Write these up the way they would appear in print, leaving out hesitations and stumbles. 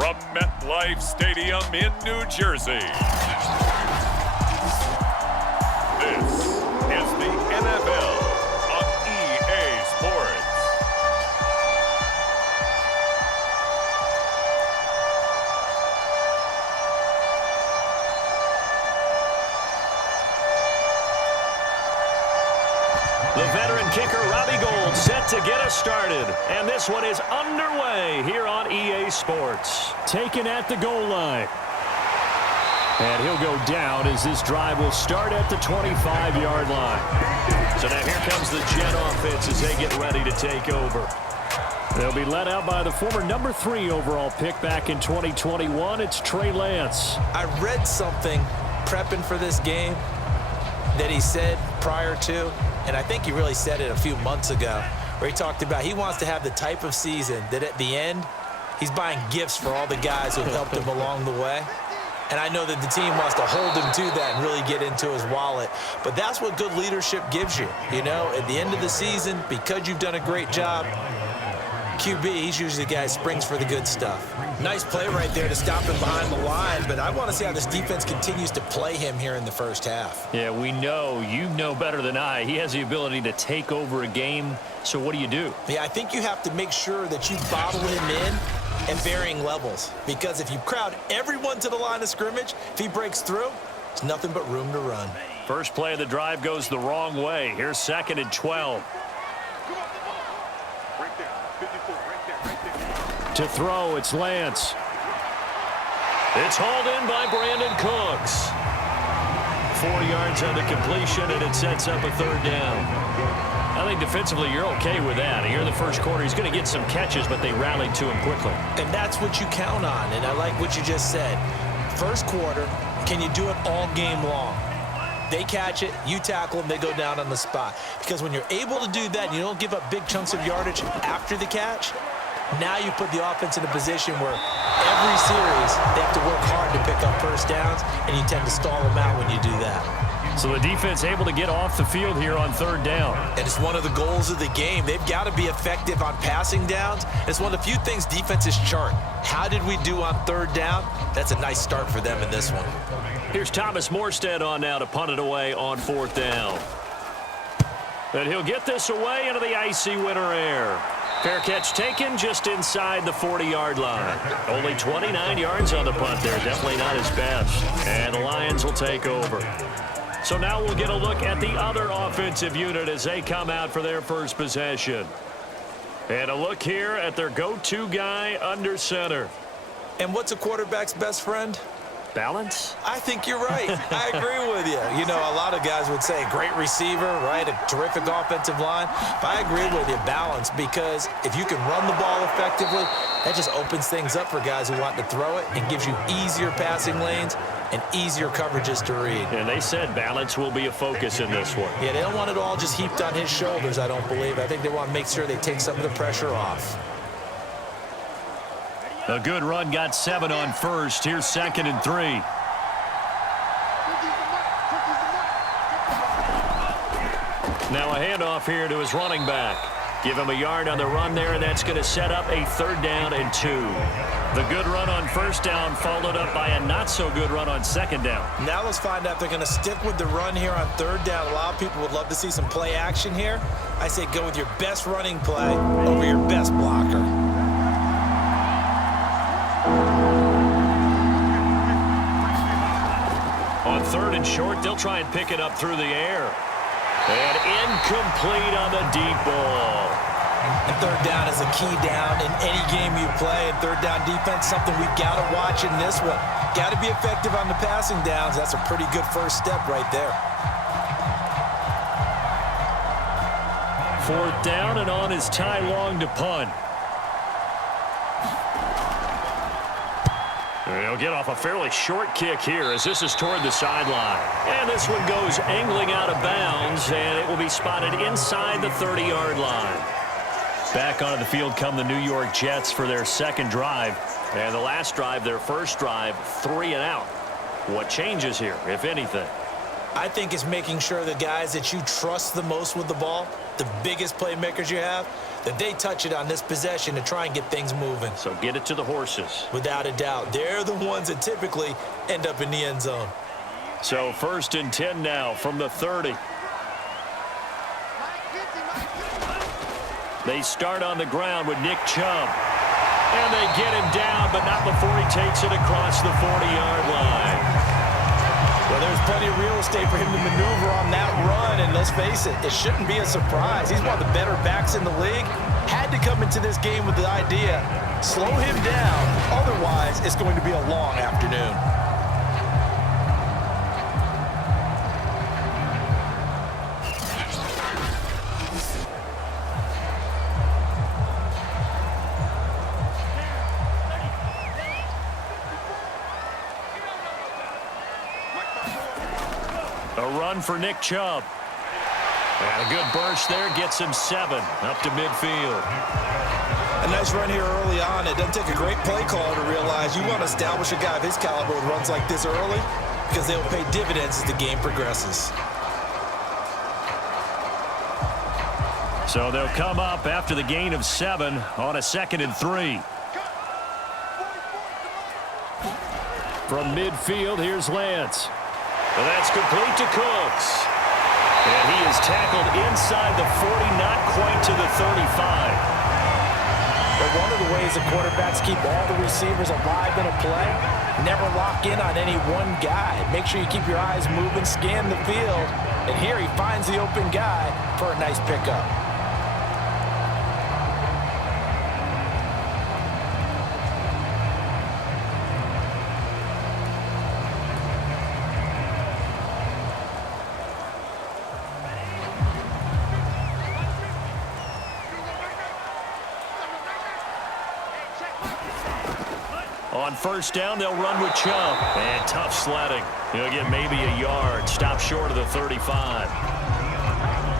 from MetLife Stadium in New Jersey. This is the NFL on EA Sports. The veteran kicker Robbie Gould set to get us started. And this one is underway here on EA Sports. Taken at the goal line. And he'll go down as this drive will start at the 25-yard line. So now here comes the Jet offense as they get ready to take over. They'll be led out by the former number 3 overall pick back in 2021. It's Trey Lance. I read something prepping for this game that he said prior to, and I think he really said it a few months ago, where he talked about he wants to have the type of season that at the end, he's buying gifts for all the guys who have helped him along the way. And I know that the team wants to hold him to that and really get into his wallet. But that's what good leadership gives you. You know, at the end of the season, because you've done a great job, QB, he's usually the guy who springs for the good stuff. Nice play right there to stop him behind the line, but I want to see how this defense continues to play him here in the first half. Yeah, we know, you know better than I, he has the ability to take over a game. So what do? Yeah, I think you have to make sure that you bottle him in at varying levels, because if you crowd everyone to the line of scrimmage, if he breaks through, there's nothing but room to run. First play of the drive goes the wrong way. Here's 2nd and 12. To throw, it's Lance. It's hauled in by Brandon Cooks. 4 yards on the completion, and it sets up a 3rd down. I think defensively you're okay with that. Here in the first quarter, he's going to get some catches, but they rallied to him quickly. And that's what you count on, and I like what you just said. First quarter, can you do it all game long? They catch it, you tackle them, they go down on the spot. Because when you're able to do that and you don't give up big chunks of yardage after the catch, now you put the offense in a position where every series they have to work hard to pick up first downs, and you tend to stall them out when you do that. So the defense able to get off the field here on 3rd down. And it's one of the goals of the game. They've got to be effective on passing downs. It's one of the few things defenses chart. How did we do on 3rd down? That's a nice start for them in this one. Here's Thomas Morstead on now to punt it away on 4th down. And he'll get this away into the icy winter air. Fair catch taken just inside the 40-yard line. Only 29 yards on the punt there. Definitely not his best. And the Lions will take over. So now we'll get a look at the other offensive unit as they come out for their first possession. And a look here at their go-to guy under center. And what's a quarterback's best friend? Balance? I think you're right. I agree with you. You know, a lot of guys would say great receiver, right? A terrific offensive line. But I agree with you, balance, because if you can run the ball effectively, that just opens things up for guys who want to throw it and gives you easier passing lanes and easier coverages to read. And they said balance will be a focus in this one. Yeah, they don't want it all just heaped on his shoulders, I don't believe. I think they want to make sure they take some of the pressure off. A good run, got 7 on first. Here's 2nd and 3. Now a handoff here to his running back. Give him a yard on the run there, and that's going to set up a 3rd down and 2. The good run on 1st down followed up by a not-so-good run on 2nd down. Now let's find out if they're going to stick with the run here on 3rd down. A lot of people would love to see some play action here. I say go with your best running play over your best blocker. On 3rd and short, they'll try and pick it up through the air. And incomplete on the deep ball. And 3rd down is a key down in any game you play. And 3rd down defense, something we've got to watch in this one. Got to be effective on the passing downs. That's a pretty good first step right there. 4th down, and on is Ty Long to punt. He'll get off a fairly short kick here as this is toward the sideline. And this one goes angling out of bounds, and it will be spotted inside the 30-yard line. Back onto the field come the New York Jets for their 2nd drive. And the last drive, their first drive, 3 and out. What changes here, if anything? I think it's making sure the guys that you trust the most with the ball, the biggest playmakers you have, that they touch it on this possession to try and get things moving. So get it to the horses. Without a doubt. They're the ones that typically end up in the end zone. So 1st and 10 now from the 30. They start on the ground with Nick Chubb. And they get him down, but not before he takes it across the 40-yard line. Well, there's plenty of real estate for him to maneuver on that run, and let's face it, it shouldn't be a surprise. He's one of the better backs in the league. Had to come into this game with the idea, slow him down, otherwise it's going to be a long afternoon. A run for Nick Chubb. And a good burst there gets him 7 up to midfield. A nice run here early on. It doesn't take a great play caller to realize you want to establish a guy of his caliber with runs like this early because they'll pay dividends as the game progresses. So they'll come up after the gain of 7 on a 2nd and 3. From midfield, here's Lance. And that's complete to Cooks. And he is tackled inside the 40, not quite to the 35. But one of the ways the quarterbacks keep all the receivers alive in a play, never lock in on any one guy. Make sure you keep your eyes moving, scan the field. And here he finds the open guy for a nice pickup. On 1st down, they'll run with Chubb. And tough sledding. He'll get maybe a yard. Stop short of the 35.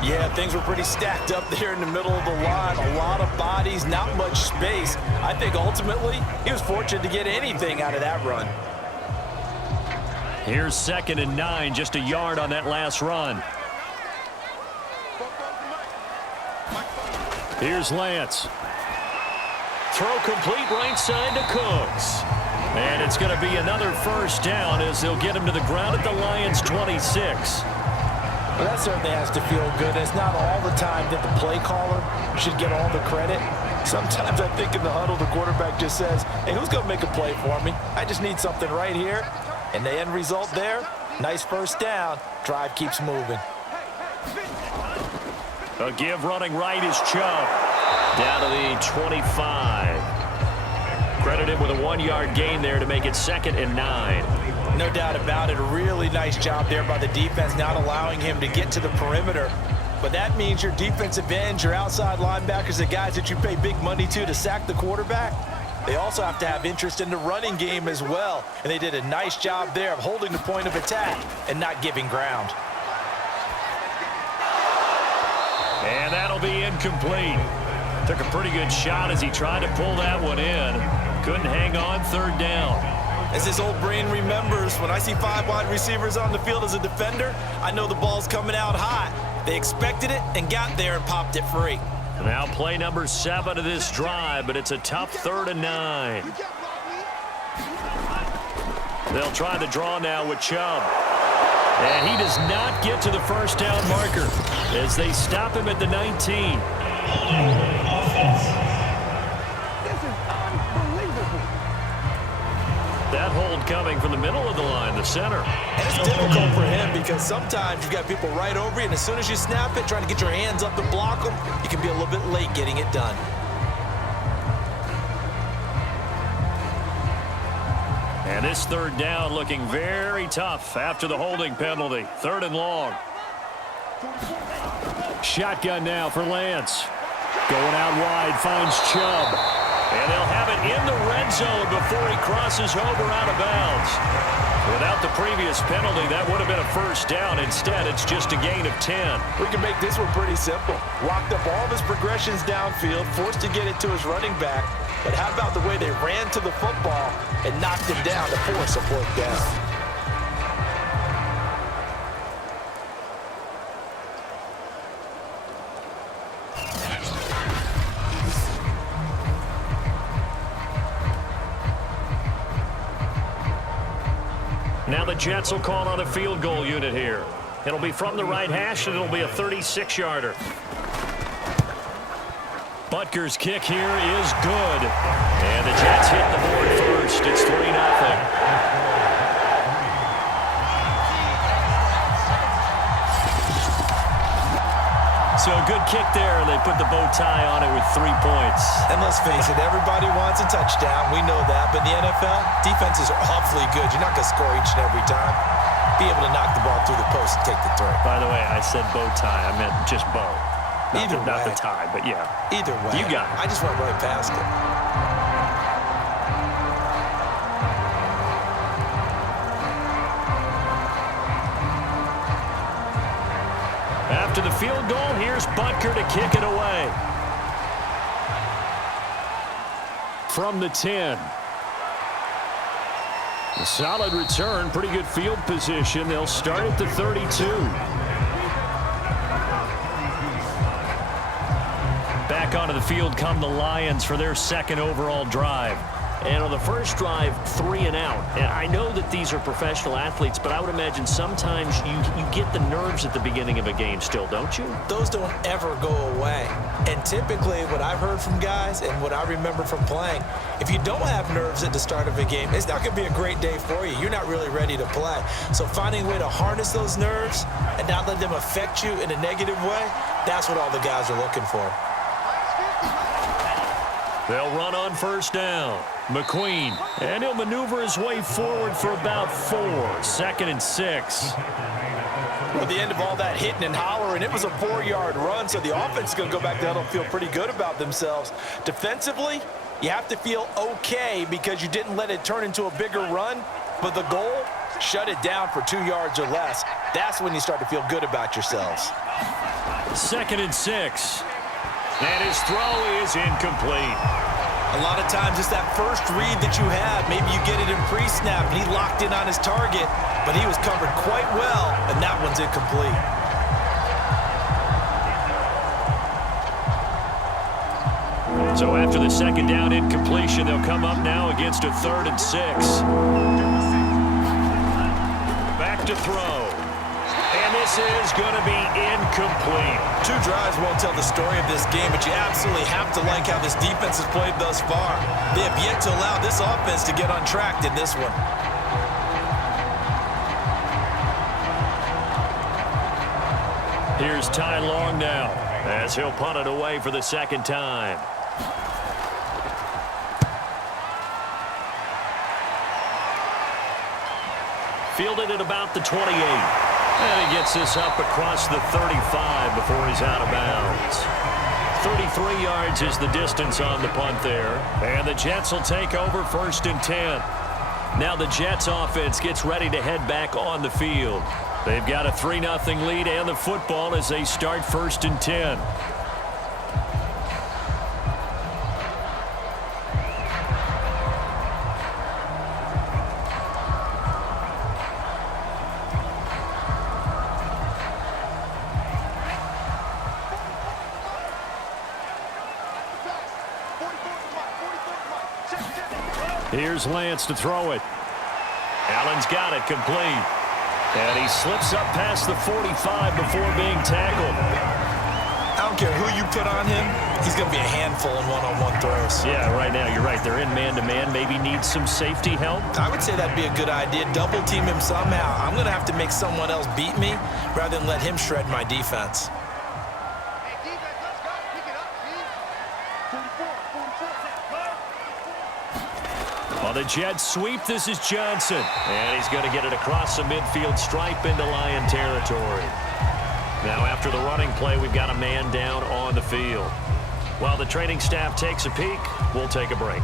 Yeah, things were pretty stacked up there in the middle of the line. A lot of bodies, not much space. I think ultimately he was fortunate to get anything out of that run. Here's 2nd and 9, just a yard on that last run. Here's Lance. Throw complete right side to Cooks. And it's going to be another 1st down as they'll get him to the ground at the Lions' 26. Well, that certainly has to feel good. It's not all the time that the play caller should get all the credit. Sometimes I think in the huddle the quarterback just says, hey, who's going to make a play for me? I just need something right here. And the end result there, nice 1st down. Drive keeps moving. A give running right is Chubb. Down to the 25. Credit him with a 1-yard gain there to make it 2nd and 9. No doubt about it. A really nice job there by the defense, not allowing him to get to the perimeter. But that means your defensive ends, your outside linebackers, the guys that you pay big money to sack the quarterback, they also have to have interest in the running game as well. And they did a nice job there of holding the point of attack and not giving ground. And that'll be incomplete. Took a pretty good shot as he tried to pull that one in. Couldn't hang on 3rd down. As his old brain remembers, when I see 5 wide receivers on the field as a defender, I know the ball's coming out hot. They expected it and got there and popped it free. Now play number 7 of this drive, but it's a tough 3rd and 9. They'll try the draw now with Chubb. And he does not get to the 1st down marker as they stop him at the 19. That hold coming from the middle of the line, the center. And it's difficult for him because sometimes you've got people right over you, and as soon as you snap it, trying to get your hands up and block them, you can be a little bit late getting it done. And this 3rd down looking very tough after the holding penalty. 3rd and long. Shotgun now for Lance. Going out wide, finds Chubb. And they'll have it in the red zone before he crosses over out of bounds. Without the previous penalty, that would have been a 1st down. Instead, it's just a gain of 10. We can make this one pretty simple. Locked up all of his progressions downfield, forced to get it to his running back. But how about the way they ran to the football and knocked him down to force a 4th down? Now the Jets will call on a field goal unit here. It'll be from the right hash, and it'll be a 36-yarder. Butker's kick here is good. And the Jets hit the board first. It's 3-0. So a good kick there, and they put the bow tie on it with 3 points. And let's face it, everybody wants a touchdown. We know that. But in the NFL, defenses are awfully good. You're not going to score each and every time. Be able to knock the ball through the post and take the throw. By the way, I said bow tie. I meant just bow. Not the tie, but yeah. Either way. You got it. I just went right past it. After the field goal, here's Butker to kick it away. From the 10. A solid return, pretty good field position. They'll start at the 32. Back onto the field come the Lions for their second overall drive. And on the first drive, 3 and out. And I know that these are professional athletes, but I would imagine sometimes you get the nerves at the beginning of a game still, don't you? Those don't ever go away. And typically what I've heard from guys and what I remember from playing, if you don't have nerves at the start of a game, it's not going to be a great day for you. You're not really ready to play. So finding a way to harness those nerves and not let them affect you in a negative way, that's what all the guys are looking for. They'll run on first down. McQueen, and he'll maneuver his way forward for about 4. 2nd and 6. At the end of all that hitting and hollering, it was a 4-yard run, so the offense is going to go back to huddle and feel pretty good about themselves. Defensively, you have to feel okay because you didn't let it turn into a bigger run, but the goal, shut it down for 2 yards or less. That's when you start to feel good about yourselves. 2nd and 6. And his throw is incomplete. A lot of times it's that first read that you have. Maybe you get it in pre-snap, and he locked in on his target, but he was covered quite well, and that one's incomplete. So after the second down incompletion, they'll come up now against a 3rd and 6. Back to throw. And this is going to be incomplete. 2 drives won't tell the story of this game, but you absolutely have to like how this defense has played thus far. They have yet to allow this offense to get on track in this one. Here's Ty Long now, as he'll punt it away for the second time. Fielded at about the 28. And he gets this up across the 35 before he's out of bounds. 33 yards is the distance on the punt there. And the Jets will take over 1st and 10. Now the Jets offense gets ready to head back on the field. They've got a 3-0 lead and the football as they start 1st and 10. Here's Lance to throw it. Allen's got it complete. And he slips up past the 45 before being tackled. I don't care who you put on him, he's going to be a handful in one-on-one throws. Yeah, right now, you're right. They're in man-to-man. Maybe needs some safety help. I would say that'd be a good idea. Double team him somehow. I'm going to have to make someone else beat me rather than let him shred my defense. On the Jets sweep, this is Johnson. And he's going to get it across the midfield stripe into Lion territory. Now after the running play, we've got a man down on the field. While the training staff takes a peek, we'll take a break.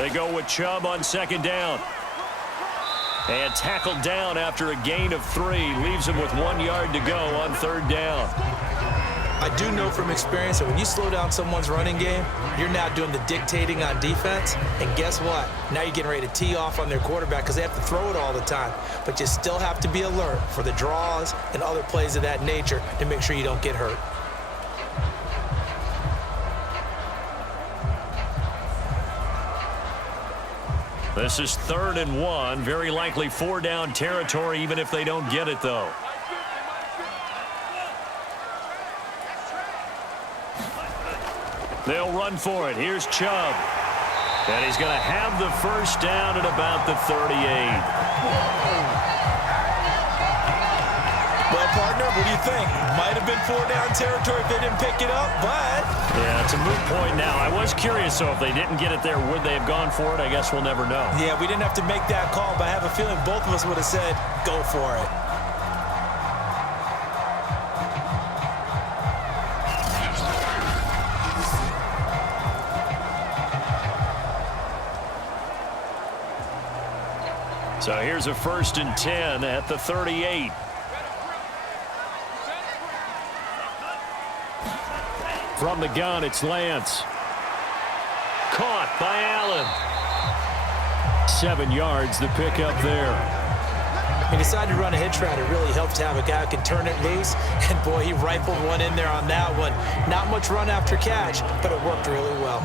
They go with Chubb on second down. And tackled down after a gain of 3. Leaves him with 1 yard to go on third down. I do know from experience that when you slow down someone's running game, you're now doing the dictating on defense. And guess what? Now you're getting ready to tee off on their quarterback because they have to throw it all the time. But you still have to be alert for the draws and other plays of that nature to make sure you don't get hurt. This is 3rd and 1. Very likely 4-down territory, even if they don't get it, though. They'll run for it. Here's Chubb. And he's going to have the first down at about the 38. Well, partner, what do you think? Might have been 4-down territory if they didn't pick it up, but... Yeah, it's a moot point now. I was curious, so if they didn't get it there, would they have gone for it? I guess we'll never know. Yeah, we didn't have to make that call, but I have a feeling both of us would have said, go for it. So here's a 1st and 10 at the 38. From the gun, it's Lance. Caught by Allen. 7 yards, the pickup there. He decided to run a hitch route. It really helps to have a guy who can turn it loose. And, boy, he rifled one in there on that one. Not much run after catch, but it worked really well.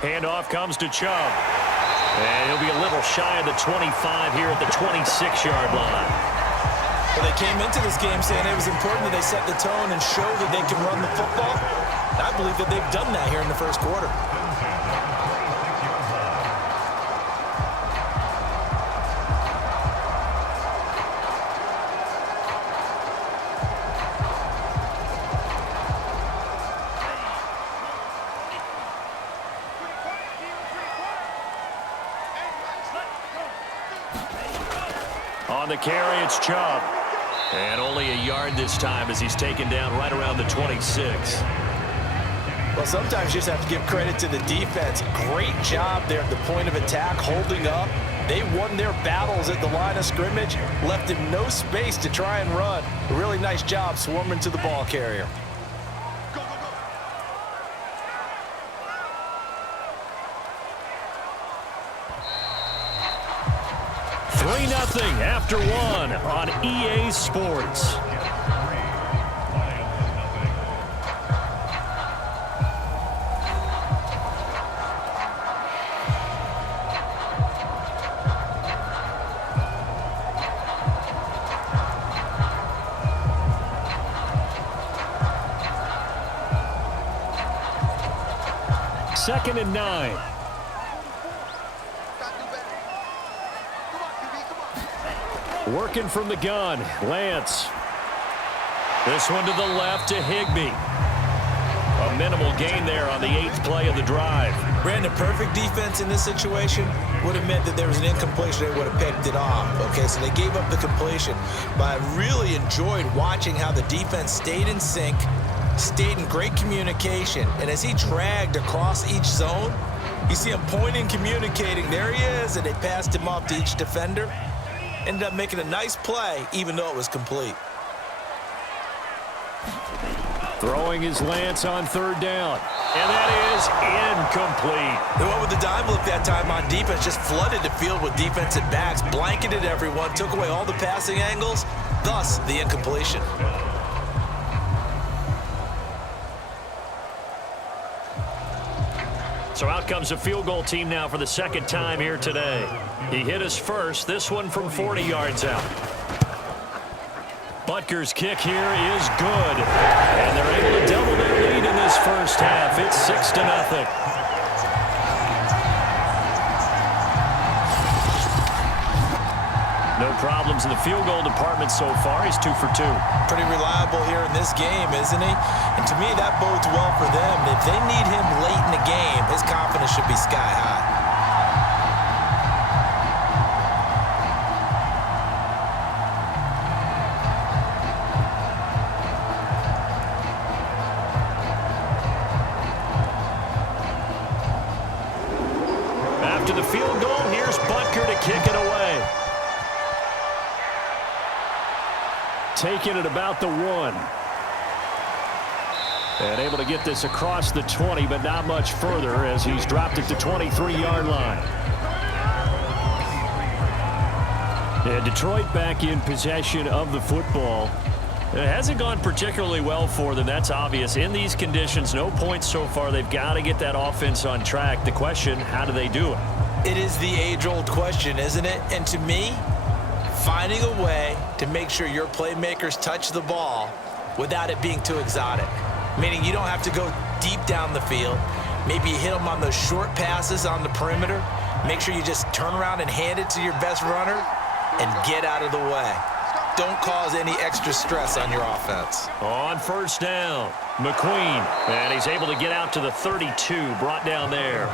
Handoff comes to Chubb. And he'll be a little shy of the 25 here at the 26-yard line. Well, they came into this game saying it was important that they set the tone and show that they can run the football. I believe that they've done that here in the first quarter. On the carry, it's Chubb. And only a yard this time as he's taken down right around the 26. Well, sometimes you just have to give credit to the defense. Great job there at the point of attack, holding up. They won their battles at the line of scrimmage, left him no space to try and run. A really nice job swarming to the ball carrier. 3-0 after 1 on EA Sports. Second and 9. Working from the gun, Lance. This one to the left to Higbee. A minimal gain there on the 8th play of the drive. Brandon, perfect defense in this situation would have meant that there was an incompletion. They would have picked it off. Okay, so they gave up the completion. But I really enjoyed watching how the defense stayed in sync, stayed in great communication. And as he dragged across each zone, you see him pointing, communicating. There he is, and they passed him off to each defender. Ended up making a nice play, even though it was complete. Throwing his Lance on 3rd down. And that is incomplete. They went with the dime look that time on defense, just flooded the field with defensive backs, blanketed everyone, took away all the passing angles, thus the incompletion. So out comes a field goal team now for the second time here today. He hit us first, this one from 40 yards out. Butker's kick here is good. And they're able to double their lead in this first half. It's 6-0. No problems in the field goal department so far. He's 2 for 2. Pretty reliable here in this game, isn't he? And to me, that bodes well for them. If they need him late in the game, his confidence should be sky high. after the field goal. Here's Butker to kick it away. Taking it about the 1. And able to get this across the 20, but not much further as he's dropped it to 23-yard line. And Detroit back in possession of the football. It hasn't gone particularly well for them. That's obvious. In these conditions, no points so far. They've got to get that offense on track. The question, how do they do it? It is the age-old question, isn't it? And to me, finding a way to make sure your playmakers touch the ball without it being too exotic. Meaning you don't have to go deep down the field. Maybe you hit them on those short passes on the perimeter. Make sure you just turn around and hand it to your best runner and get out of the way. Don't cause any extra stress on your offense. On first down, McQueen. And he's able to get out to the 32, brought down there.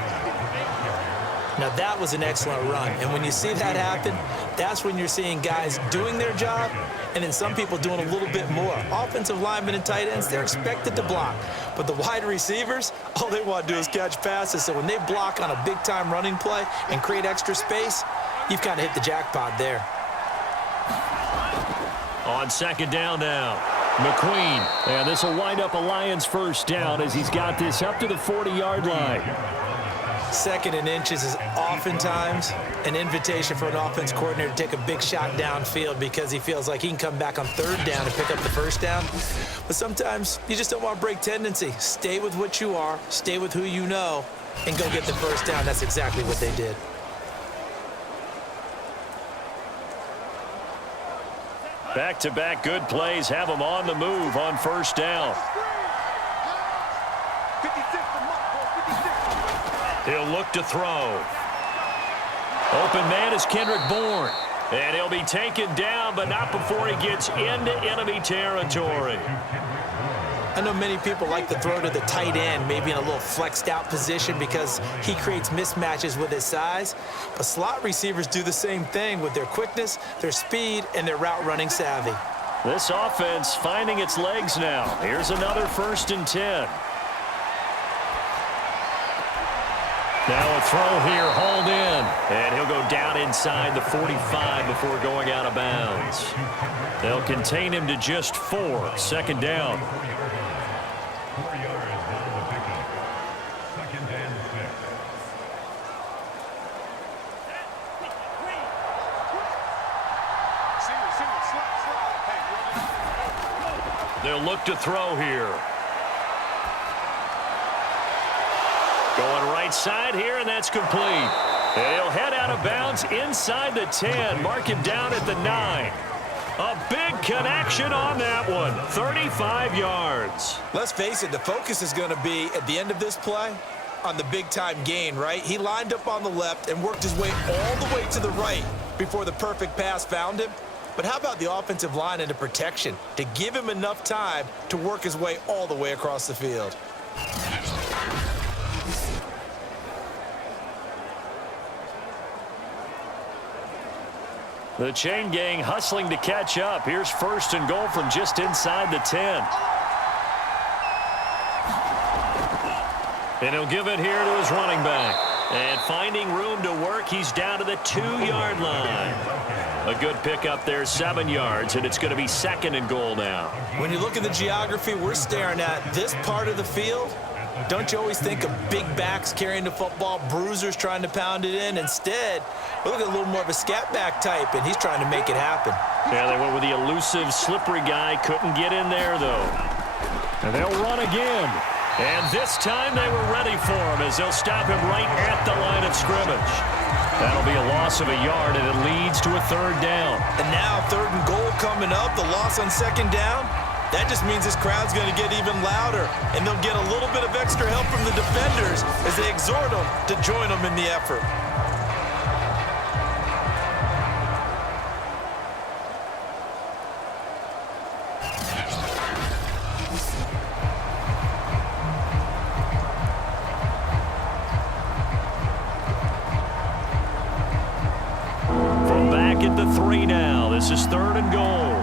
Now that was an excellent run. And when you see that happen, that's when you're seeing guys doing their job and then some people doing a little bit more. Offensive linemen and tight ends, they're expected to block. But the wide receivers, all they want to do is catch passes. So when they block on a big-time running play and create extra space, you've kind of hit the jackpot there. On second down now, McQueen. And this will wind up a Lions first down as he's got this up to the 40-yard line. Second and inches is oftentimes an invitation for an offense coordinator to take a big shot downfield because he feels like he can come back on third down and pick up the first down. But sometimes you just don't want to break tendency. Stay with what you are, stay with who you know, and go get the first down. That's exactly what they did. Back-to-back good plays have them on the move on first down. He'll look to throw. Open man is Kendrick Bourne. And he'll be taken down, but not before he gets into enemy territory. I know many people like to throw to the tight end, maybe in a little flexed out position because he creates mismatches with his size. But slot receivers do the same thing with their quickness, their speed, and their route running savvy. This offense finding its legs now. Here's another 1st and 10. Now a throw here, hauled in. And he'll go down inside the 45 before going out of bounds. They'll contain him to just 4. Second down. They'll look to throw here. Going right side here, and that's complete. And he'll head out of bounds inside the 10. Mark him down at the 9. A big connection on that one. 35 yards. Let's face it, the focus is going to be at the end of this play on the big-time gain, right? He lined up on the left and worked his way all the way to the right before the perfect pass found him. But how about the offensive line and the protection to give him enough time to work his way all the way across the field? The chain gang hustling to catch up. Here's 1st and goal from just inside the 10. And he'll give it here to his running back. And finding room to work, he's down to the 2-yard line. A good pickup there, 7 yards, and it's going to be 2nd and goal now. When you look at the geography we're staring at, this part of the field, don't you always think of big backs carrying the football, bruisers trying to pound it in? Instead, we look at a little more of a scat back type, and he's trying to make it happen. Yeah, they went with the elusive, slippery guy. Couldn't get in there, though. And they'll run again. And this time they were ready for him as they'll stop him right at the line of scrimmage. That'll be a loss of a yard, and it leads to a 3rd down. And now 3rd and goal coming up, the loss on 2nd down. That just means this crowd's going to get even louder, and they'll get a little bit of extra help from the defenders as they exhort them to join them in the effort. From back at the 3 now, this is 3rd and goal.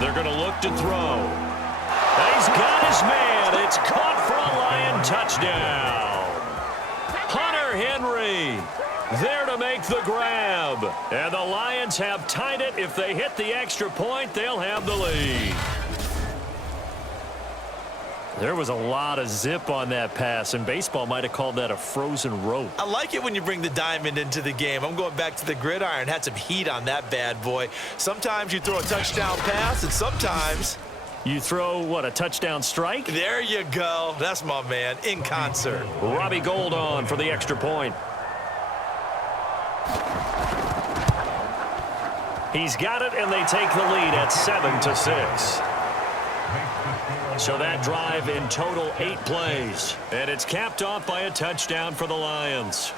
They're going to look to throw. And he's got his man, and it's caught for a Lion touchdown. Hunter Henry there to make the grab. And the Lions have tied it. If they hit the extra point, they'll have the lead. There was a lot of zip on that pass, and baseball might have called that a frozen rope. I like it when you bring the diamond into the game. I'm going back to the gridiron. Had some heat on that bad boy. Sometimes you throw a touchdown pass, and sometimes you throw, what, a touchdown strike? There you go. That's my man, in concert. Robbie Gould on for the extra point. He's got it, and they take the lead at 7-6. So that drive in total 8 plays. And it's capped off by a touchdown for the Lions.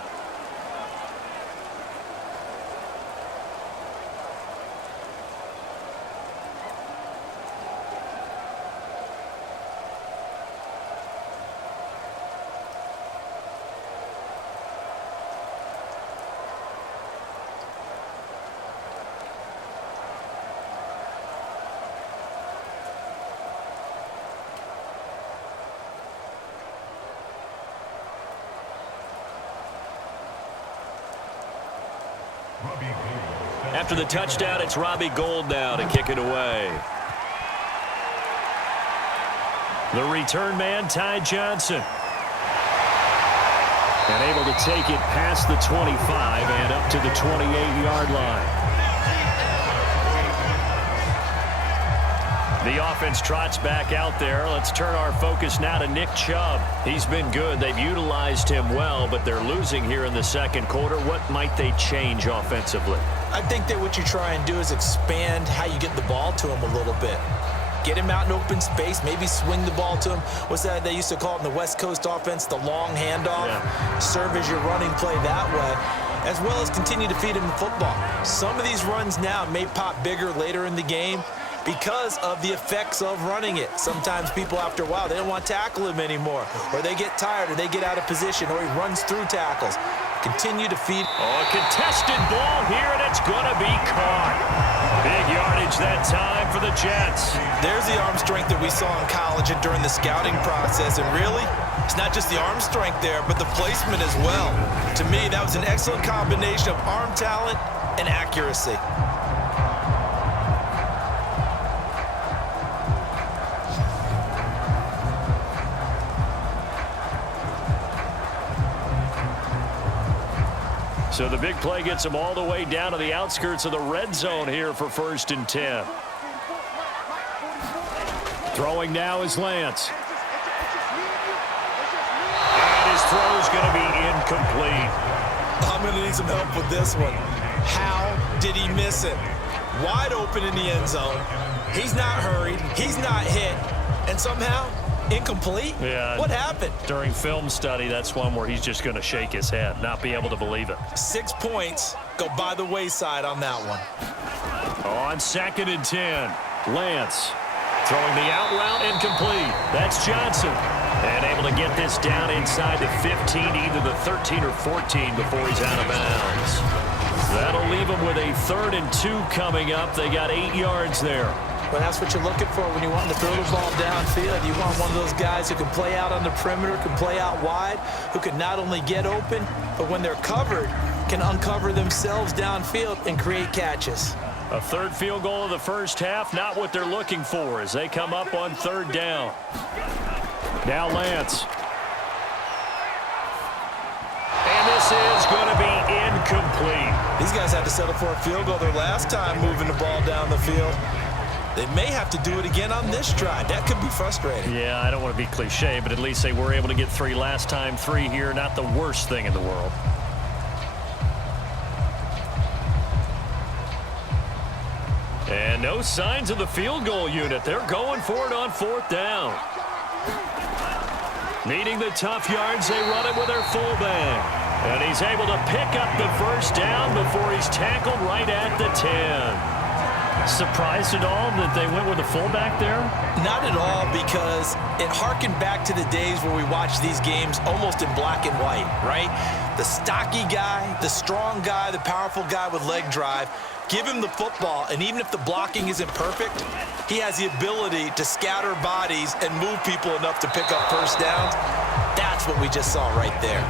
After the touchdown, it's Robbie Gould now to kick it away. The return man, Ty Johnson. And able to take it past the 25 and up to the 28-yard line. The offense trots back out there. Let's turn our focus now to Nick Chubb. He's been good. They've utilized him well, but they're losing here in the second quarter. What might they change offensively? I think that what you try and do is expand how you get the ball to him a little bit. Get him out in open space, maybe swing the ball to him. What's that they used to call it in the West Coast offense, the long handoff? Yeah. Serve as your running play that way, as well as continue to feed him the football. Some of these runs now may pop bigger later in the game because of the effects of running it. Sometimes people, after a while, they don't want to tackle him anymore, or they get tired, or they get out of position, or he runs through tackles. Continue to feed. Oh, a contested ball here, and it's going to be caught. Big yardage that time for the Jets. There's the arm strength that we saw in college and during the scouting process, and really, it's not just the arm strength there, but the placement as well. To me, that was an excellent combination of arm talent and accuracy. So the big play gets them all the way down to the outskirts of the red zone here for 1st and 10. Throwing now is Lance. And his throw's going to be incomplete. I'm going to need some help with this one. How did he miss it? Wide open in the end zone. He's not hurried. He's not hit. And somehow, incomplete? Yeah. What happened? During film study, that's one where he's just going to shake his head, not be able to believe it. 6 points go by the wayside on that one. On 2nd and 10, Lance throwing the out route incomplete. That's Johnson. And able to get this down inside the 15, either the 13 or 14 before he's out of bounds. That'll leave him with a 3rd and 2 coming up. They got 8 yards there. Well, that's what you're looking for when you want to throw the ball downfield. You want one of those guys who can play out on the perimeter, can play out wide, who can not only get open, but when they're covered, can uncover themselves downfield and create catches. A 3rd field goal of the first half, not what they're looking for as they come up on 3rd down. Now Lance. And this is going to be incomplete. These guys had to settle for a field goal their last time moving the ball down the field. They may have to do it again on this drive. That could be frustrating. Yeah, I don't want to be cliche, but at least they were able to get 3 last time. 3 here, not the worst thing in the world. And no signs of the field goal unit. They're going for it on 4th down. Needing the tough yards, they run it with their fullback. And he's able to pick up the 1st down before he's tackled right at the 10. Surprised at all that they went with a fullback there? Not at all, because it harkened back to the days where we watched these games almost in black and white, right? The stocky guy, the strong guy, the powerful guy with leg drive. Give him the football, and even if the blocking isn't perfect, he has the ability to scatter bodies and move people enough to pick up first downs. That's what we just saw right there.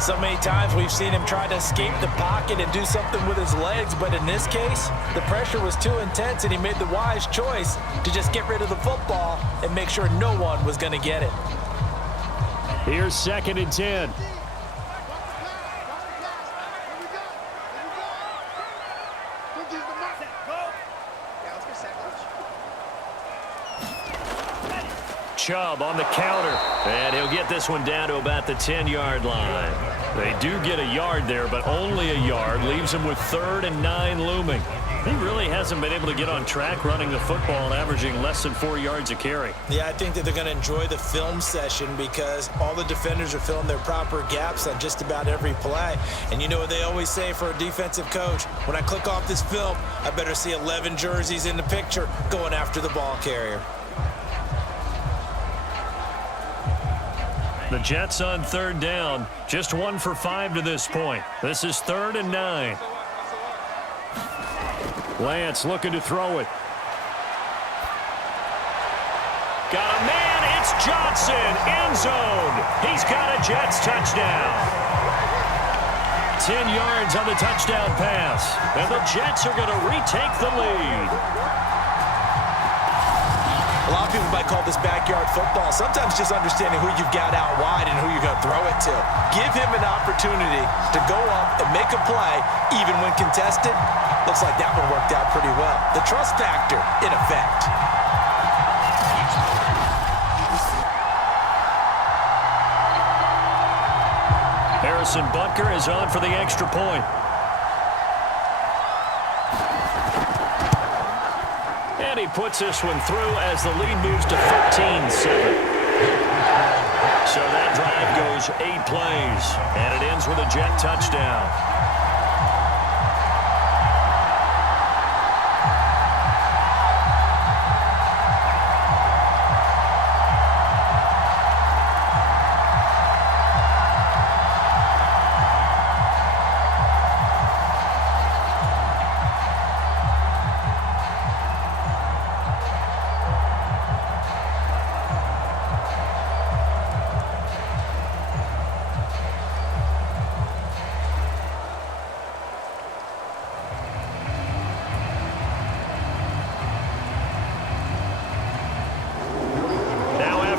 So many times we've seen him try to escape the pocket and do something with his legs, but in this case, the pressure was too intense and he made the wise choice to just get rid of the football and make sure no one was going to get it. Here's 2nd and 10. Chubb on the counter, and he'll get this one down to about the 10-yard line. They do get a yard there, but only a yard. Leaves him with 3rd and 9 looming. He really hasn't been able to get on track running the football and averaging less than 4 yards a carry. Yeah, I think that they're going to enjoy the film session because all the defenders are filling their proper gaps on just about every play. And you know what they always say for a defensive coach? When I click off this film, I better see 11 jerseys in the picture going after the ball carrier. The Jets on 3rd down, just 1 for 5 to this point. This is 3rd and 9. Lance looking to throw it. Got a man, it's Johnson, end zone. He's got a Jets touchdown. 10 yards on the touchdown pass, and the Jets are going to retake the lead. A lot of people might call this backyard football. Sometimes just understanding who you've got out wide and who you're going to throw it to. Give him an opportunity to go up and make a play, even when contested. Looks like that one worked out pretty well. The trust factor in effect. Harrison Butker is on for the extra point. And he puts this one through as the lead moves to 13-7. So that drive goes 8 plays, and it ends with a Jet touchdown.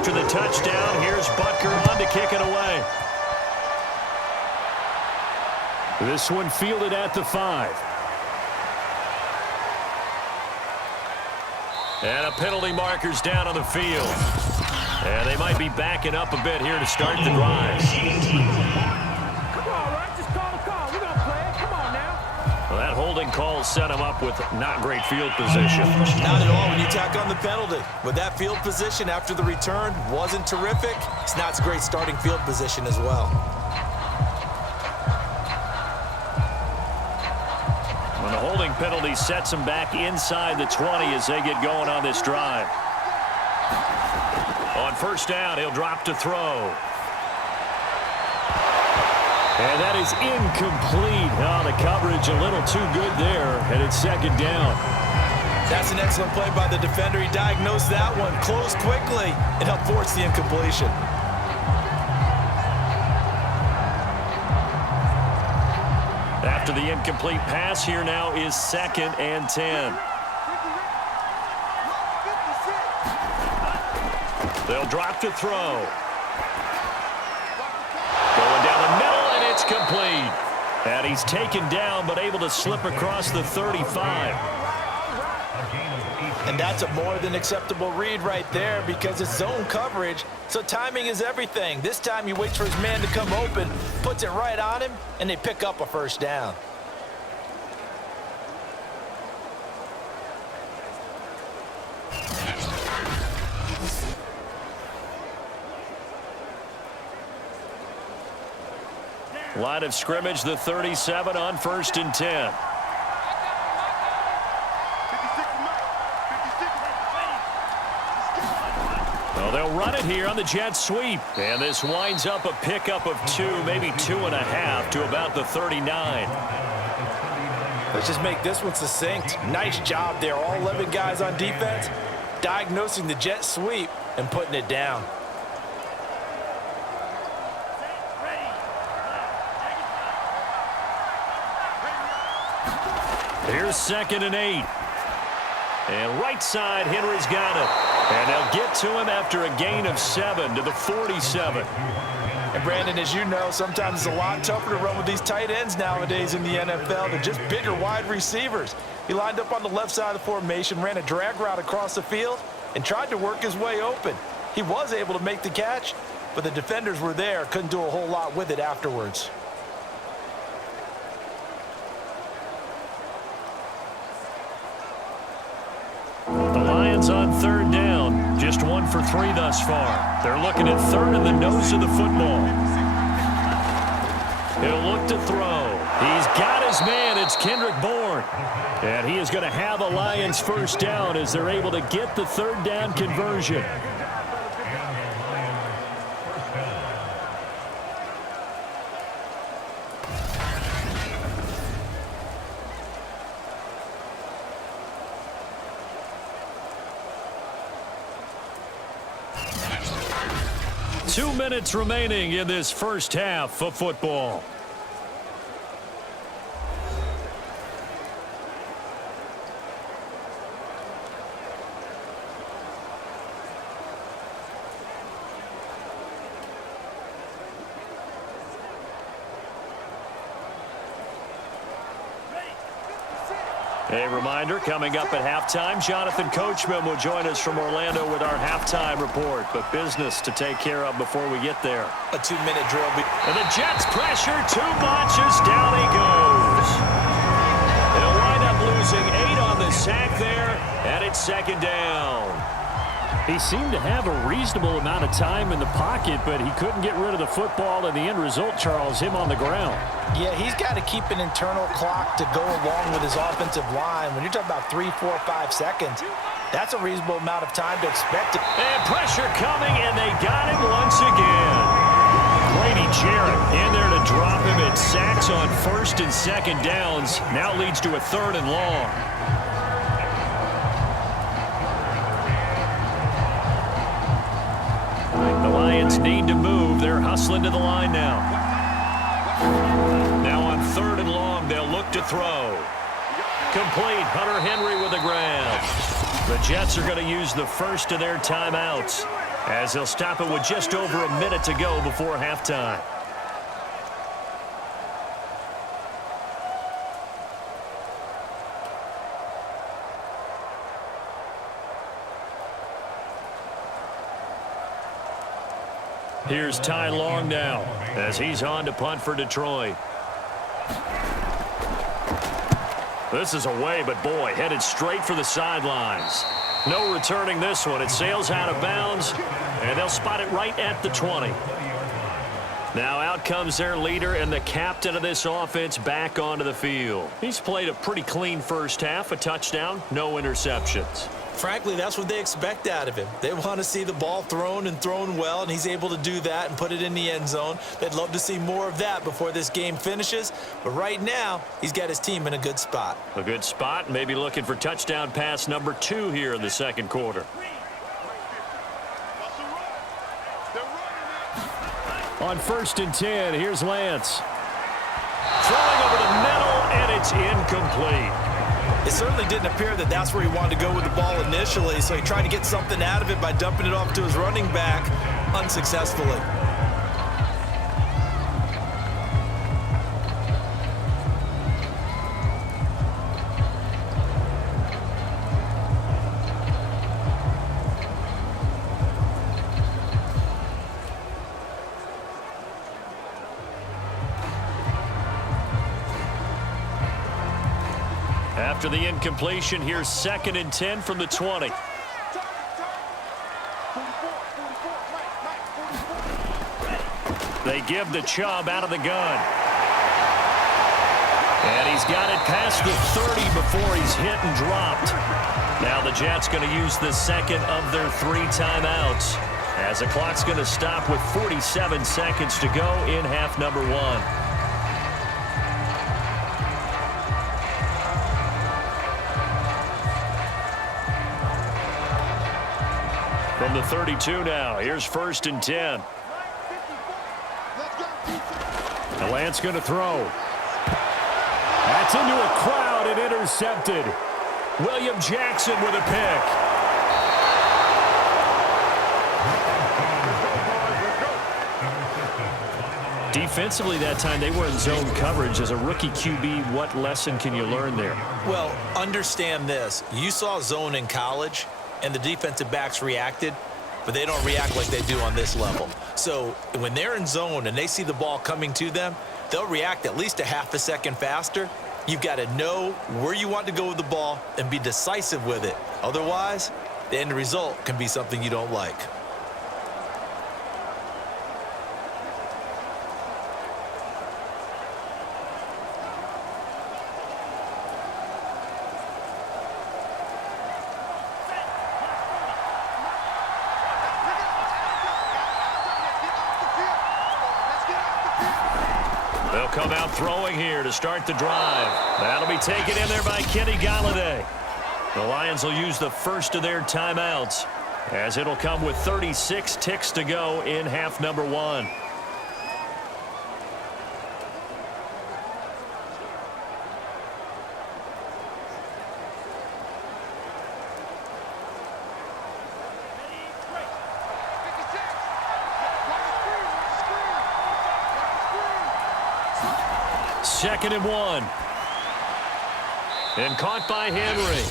After the touchdown, here's Butker on to kick it away. This one fielded at the 5. And a penalty marker's down on the field. And they might be backing up a bit here to start the drive. Well, that holding call set him up with not great field position. Not at all when you tack on the penalty. With that field position after the return wasn't terrific, it's not a great starting field position as well. When the holding penalty sets him back inside the 20 as they get going on this drive. On 1st down, he'll drop to throw. And that is incomplete. Oh, the coverage a little too good there, and it's 2nd down. That's an excellent play by the defender. He diagnosed that one, closed quickly, and helped force the incompletion. After the incomplete pass, here now is 2nd and 10. They'll drop to throw. Going down the middle. It's complete. And he's taken down, but able to slip across the 35. And that's a more than acceptable read right there because it's zone coverage, so timing is everything. This time he waits for his man to come open, puts it right on him, and they pick up a 1st down. Line of scrimmage, the 37 on 1st and 10. They'll run it here on the jet sweep. And this winds up a pickup of 2, maybe 2.5 to about the 39. Let's just make this one succinct. Nice job there. All 11 guys on defense diagnosing the jet sweep and putting it down. Here's 2nd and 8. And right side, Henry's got it. And they'll get to him after a gain of 7 to the 47. And Brandon, as you know, sometimes it's a lot tougher to run with these tight ends nowadays in the NFL than just bigger wide receivers. He lined up on the left side of the formation, ran a drag route across the field, and tried to work his way open. He was able to make the catch, but the defenders were there, couldn't do a whole lot with it afterwards. The Lions on 3rd down. Just 1 for 3 thus far. They're looking at 3rd in the nose of the football. He'll look to throw. He's got his man. It's Kendrick Bourne. And he is going to have a Lions 1st down as they're able to get the 3rd down conversion. Two minutes remaining in this first half of football. A reminder, coming up at halftime, Jonathan Coachman will join us from Orlando with our halftime report. But business to take care of before we get there. A 2-minute drill. And the Jets pressure too much as down he goes. They'll wind up losing 8 on the sack there, and it's 2nd down. He seemed to have a reasonable amount of time in the pocket, but he couldn't get rid of the football, and the end result, Charles, him on the ground. Yeah, he's got to keep an internal clock to go along with his offensive line. When you're talking about 3, 4, 5 seconds, that's a reasonable amount of time to expect it. And pressure coming, and they got him once again. Brady Jarrett in there to drop him at sacks on 1st and 2nd downs. Now leads to a 3rd and long. The Lions need to move. They're hustling to the line now. Now on 3rd and long, they'll look to throw. Complete. Hunter Henry with a grab. The Jets are going to use the first of their timeouts as they'll stop it with just over a minute to go before halftime. Here's Ty Long now as he's on to punt for Detroit. This is away, but boy, headed straight for the sidelines. No returning this one. It sails out of bounds, and they'll spot it right at the 20. Now out comes their leader and the captain of this offense back onto the field. He's played a pretty clean first half, a touchdown, no interceptions. Frankly, that's what they expect out of him. They want to see the ball thrown and thrown well, and he's able to do that and put it in the end zone. They'd love to see more of that before this game finishes. But right now, he's got his team in a good spot. A good spot, maybe looking for touchdown pass number 2 here in the 2nd quarter. On 1st and 10, here's Lance. Throwing over the middle, and it's incomplete. It certainly didn't appear that that's where he wanted to go with the ball initially, so he tried to get something out of it by dumping it off to his running back unsuccessfully. After the incompletion, here's 2nd and 10 from the 20. They give the Chubb out of the gun. And he's got it past the 30 before he's hit and dropped. Now the Jets going to use the 2nd of their 3 timeouts. as the clock's going to stop with 47 seconds to go in half number one. From the 32 now, here's 1st and 10. The Lance going to throw. That's into a crowd and intercepted. William Jackson with a pick. Defensively that time, they were in zone coverage. As a rookie QB, what lesson can you learn there? Well, understand this. You saw zone in college, and the defensive backs reacted, but they don't react like they do on this level. So when they're in zone and they see the ball coming to them, they'll react at least a half a second faster. You've got to know where you want to go with the ball and be decisive with it. Otherwise, the end result can be something you don't like. They'll come out throwing here to start the drive. That'll be taken in there by Kenny Galladay. The Lions will use the first of their timeouts, as it'll come with 36 ticks to go in half number one. Second and 1. And caught by Henry.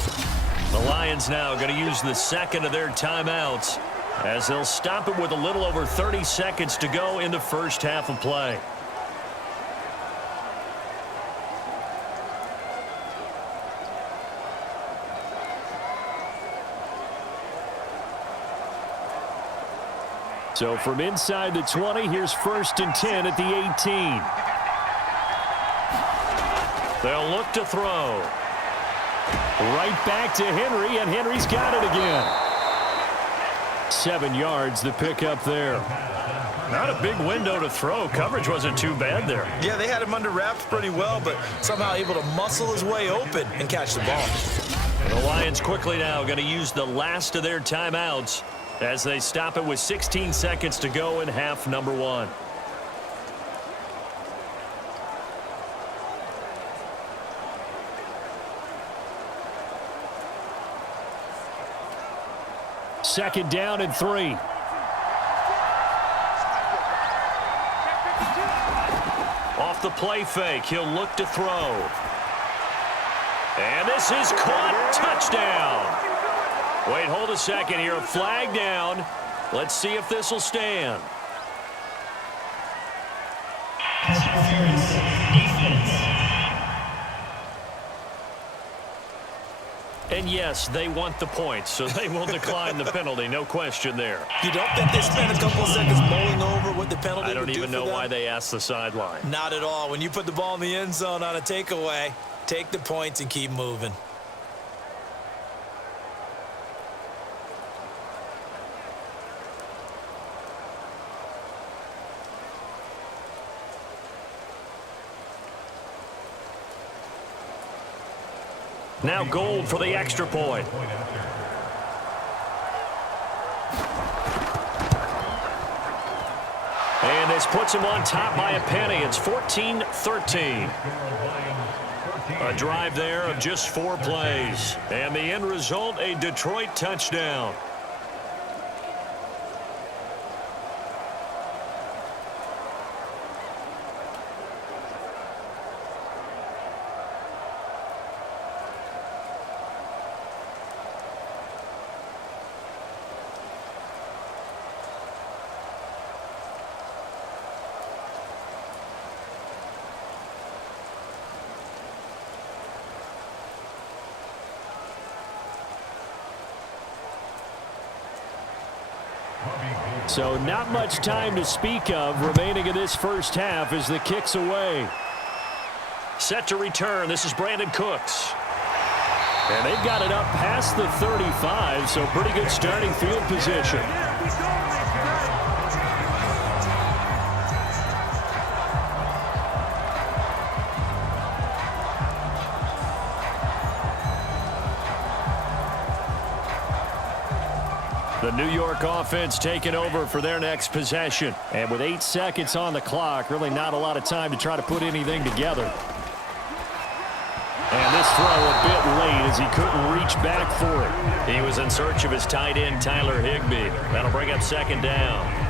The Lions now going to use the second of their timeouts, as they'll stop it with a little over 30 seconds to go in the first half of play. So from inside the 20, here's 1st and 10 at the 18. They'll look to throw. Right back to Henry, and Henry's got it again. 7 yards, the pickup there. Not a big window to throw. Coverage wasn't too bad there. Yeah, they had him under wraps pretty well, but somehow able to muscle his way open and catch the ball. And the Lions quickly now going to use the last of their timeouts as they stop it with 16 seconds to go in half number one. Second down and 3. Off the play fake, he'll look to throw. And this is caught. Touchdown. Wait, hold a second here. Flag down. Let's see if this will stand. And yes, they want the points, so they will decline the penalty. No question there. You don't think they spent a couple of seconds mulling over what the penalty I don't would do even for know them? why they asked the sideline. Not at all. When you put the ball in the end zone on a takeaway, take the points and keep moving. Now Gold for the extra point. And this puts him on top by a penny. It's 14-13. A drive there of just 4 plays. And the end result, a Detroit touchdown. So not much time to speak of remaining in this first half as the kick's away. Set to return. This is Brandon Cooks. And they've got it up past the 35, so pretty good starting field position. The New York offense taking over for their next possession. And with 8 seconds on the clock, really not a lot of time to try to put anything together. And this throw a bit late as he couldn't reach back for it. He was in search of his tight end, Tyler Higbee. That'll bring up second down.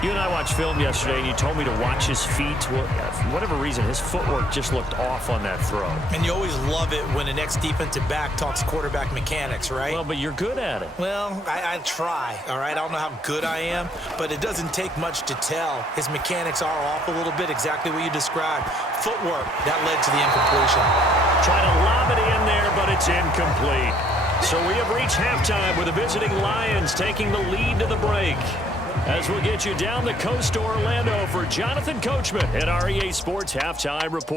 You and I watched film yesterday, and you told me to watch his feet. Well, for whatever reason, his footwork just looked off on that throw. And you always love it when the next defensive back talks quarterback mechanics, right? Well, but you're good at it. Well, I try, all right? I don't know how good I am, but it doesn't take much to tell. His mechanics are off a little bit, exactly what you described. Footwork, that led to the incompletion. Trying to lob it in there, but it's incomplete. So we have reached halftime with the visiting Lions taking the lead to the break. As we'll get you down the coast to Orlando for Jonathan Coachman at our EA Sports Halftime Report.